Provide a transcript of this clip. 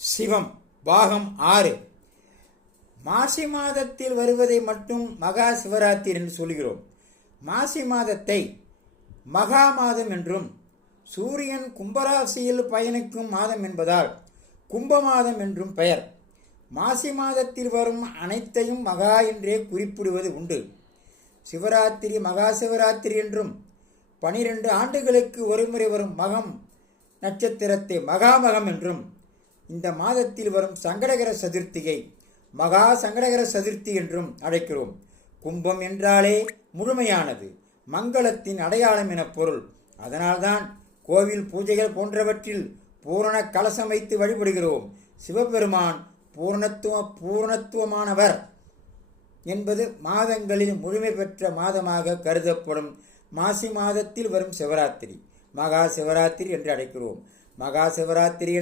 சிவம் பாகம் 6. மாசி மாதத்தில் வருவதை மட்டும் மகா சிவராத்திரி என்று சொல்கிறோம். மாசி மாதத்தை மகா மாதம் என்றும், சூரியன் கும்பராசியில் பயணிக்கும் மாதம் என்பதால் கும்ப மாதம் என்றும் பெயர். மாசி மாதத்தில் வரும் அனைத்தையும் மகா என்றே குறிப்பிடுவது உண்டு. சிவராத்திரி மகா சிவராத்திரி என்றும், 12 ஆண்டுகளுக்கு ஒருமுறை வரும் மகம் நட்சத்திரத்தை மகாமகம் என்றும், இந்த மாதத்தில் வரும் சங்கடகர சதுர்த்தியை மகா சங்கடகர சதுர்த்தி என்றும் அழைக்கிறோம். கும்பம் என்றாலே முழுமையானது, மங்களத்தின் அடையாளம் என பொருள். அதனால்தான் கோவில் பூஜைகள் போன்றவற்றில் பூரண கலசம் வைத்து வழிபடுகிறோம். சிவபெருமான் பூரணத்துவமானவர் என்பது மாதங்களில் முழுமை பெற்ற மாதமாக கருதப்படும் மாசி மாதத்தில் வரும் சிவராத்திரி மகா சிவராத்திரி என்று அழைக்கிறோம். மகா சிவராத்திரி